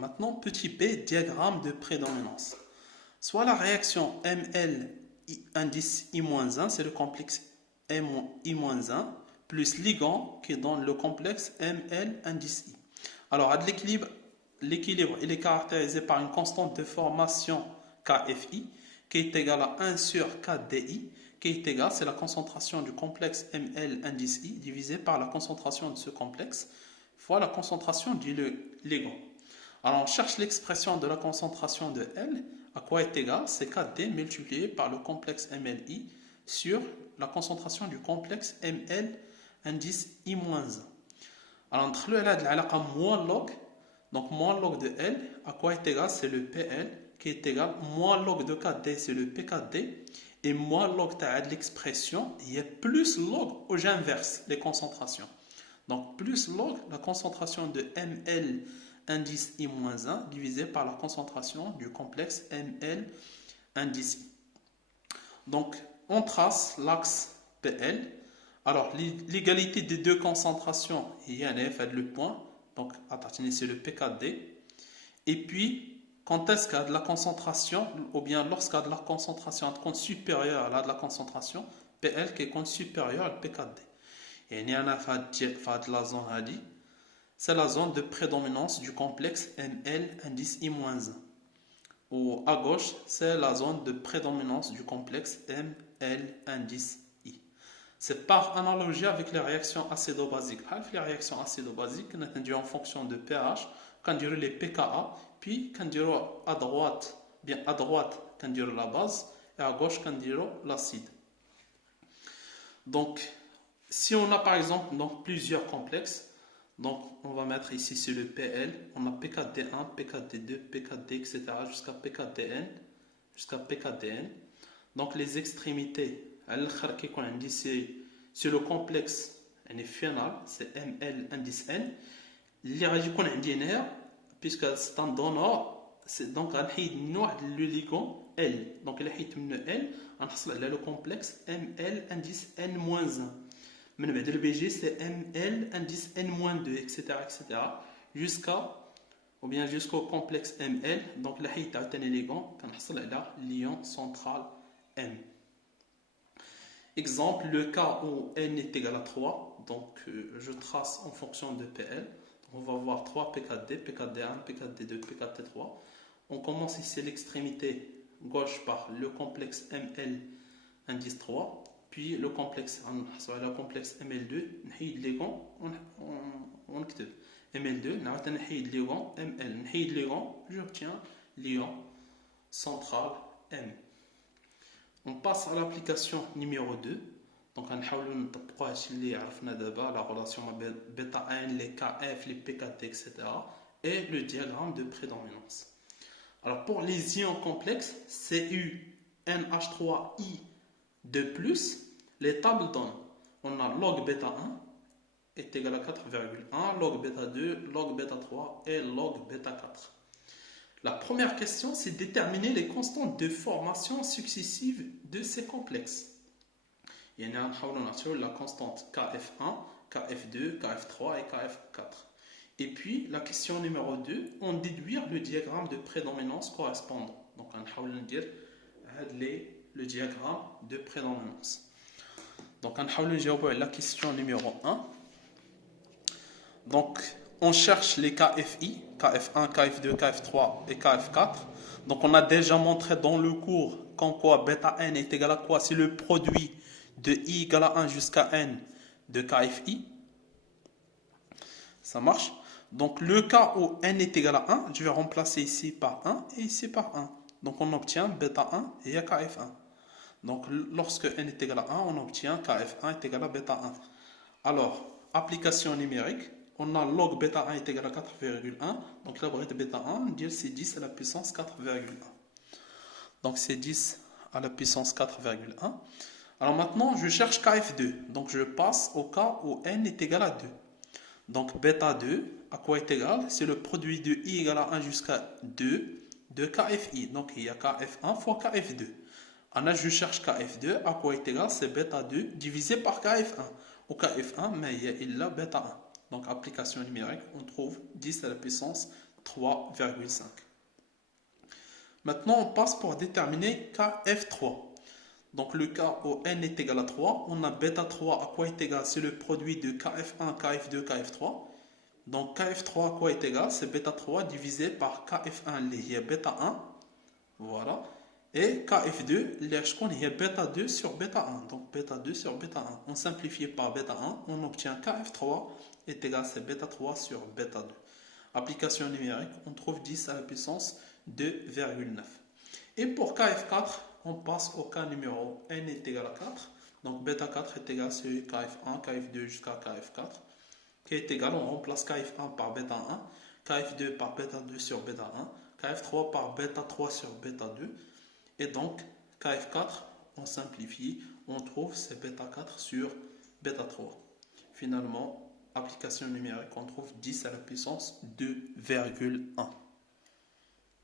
Maintenant, petit p, diagramme de prédominance. Soit la réaction ML indice I-1, c'est le complexe I-1, plus ligand qui donne le complexe ML indice I. Alors, à l'équilibre, il est caractérisé par une constante de formation KFI qui est égale à 1 sur KDI, qui est égale, c'est la concentration du complexe ML indice I divisé par la concentration de ce complexe fois la concentration du ligand. Alors on cherche l'expression de la concentration de L, à quoi est égal, c'est KD multiplié par le complexe MLI sur la concentration du complexe ML indice I-1. Alors entre le L de moins log, donc moins log de L, à quoi est égal, c'est le PL, qui est égal moins log de KD, c'est le PKD, et moins log de l'expression, il y a plus log au jeu inverse, les concentrations. Donc plus log, la concentration de ML indice I-1 divisé par la concentration du complexe ML indice I. Donc on trace l'axe PL. Alors l'égalité des deux concentrations, il y a un F à le point, donc c'est le PKD. Et puis quand est-ce qu'il y a de la concentration, ou bien lorsqu'il y a de la concentration compte supérieure à la de la concentration, PL qui est compte supérieur à PKD. Et il y a un de la zone à dire, c'est la zone de prédominance du complexe ML indice I-1. Ou à gauche, c'est la zone de prédominance du complexe ML indice I. C'est par analogie avec les réactions acido-basiques. Les réactions acido-basiques, on en fonction de pH, quand dire les pKa, puis quand dire à droite, quand dire la base, et à gauche, quand dire l'acide. Donc, si on a par exemple donc, plusieurs complexes, donc on va mettre ici sur le PL, on a PKD1, PKD2, PKD, etc. jusqu'à PKDN, Donc les extrémités, c'est le complexe final, c'est ML indice N. Puisque c'est un donneur, c'est donc le ligand L. Donc L, on a le complexe ML indice N-1. Mais le BG c'est ML indice N-2, etc. Jusqu'au complexe ML. Donc là, il y a un ligand, l'ion central M. Exemple, le cas où N est égal à 3, donc je trace en fonction de PL. On va voir 3 PKD, PKD1, PKD2, PKD3. On commence ici l'extrémité gauche par le complexe ML indice 3. Puis le complexe ML2, on écrit ML2, j'obtiens l'ion central M. On passe à l'application numéro 2. Donc on va la relation bêta 1, les KF, les PKT, etc. et le diagramme de prédominance. Alors pour les ions complexes, Cu, NH3I de plus, les tables donnent, on a log bêta 1 est égal à 4,1, log bêta 2, log bêta 3 et log bêta 4. La première question, c'est déterminer les constantes de formation successives de ces complexes. Il y en a la constante Kf1, Kf2, Kf3 et Kf4. Et puis, la question numéro 2, on déduire le diagramme de prédominance correspondant. Donc, on va dire le diagramme de prédominance. Donc, on va gérer la question numéro 1. Donc, on cherche les KFI, KF1, KF2, KF3 et KF4. Donc, on a déjà montré dans le cours qu'en quoi bêta n est égal à quoi? C'est le produit de I égale à 1 jusqu'à n de KFI. Ça marche? Donc, le cas où n est égal à 1, je vais remplacer ici par 1 et ici par 1. Donc, on obtient bêta 1 et KF1. Donc, lorsque n est égal à 1, on obtient KF1 est égal à bêta 1. Alors, application numérique, on a log bêta 1 est égal à 4,1. Donc, la brette bêta 1, c'est 10 à la puissance 4,1. Donc, c'est 10 à la puissance 4,1. Alors, maintenant, je cherche KF2. Donc, je passe au cas où n est égal à 2. Donc, bêta 2, à quoi est égal? C'est le produit de I égale à 1 jusqu'à 2 de KFI. Donc, il y a KF1 fois KF2. Alors, je cherche KF2, à quoi est égal? C'est bêta 2 divisé par KF1. Au KF1, mais il y a bêta 1. Donc, application numérique, on trouve 10 à la puissance 3,5. Maintenant, on passe pour déterminer KF3. Donc le cas où n est égal à 3, on a bêta 3 à quoi est égal? C'est le produit de KF1, KF2, KF3. Donc KF3 à quoi est égal? C'est bêta 3 divisé par KF1 اللي هي bêta 1. Voilà. Et KF2, il y a bêta 2 sur bêta 1. Donc bêta 2 sur bêta 1. On simplifie par bêta 1, on obtient KF3 est égal à bêta 3 sur bêta 2. Application numérique, on trouve 10 à la puissance 2,9. Et pour KF4, on passe au cas numéro n est égal à 4. Donc bêta 4 est égal à KF1, KF2 jusqu'à KF4. Qui est égal, on remplace KF1 par bêta 1, KF2 par bêta 2 sur bêta 1, KF3 par bêta 3 sur bêta 2. Et donc KF4, on simplifie, on trouve c'est bêta 4 sur bêta 3. Finalement, application numérique, on trouve 10 à la puissance 2,1.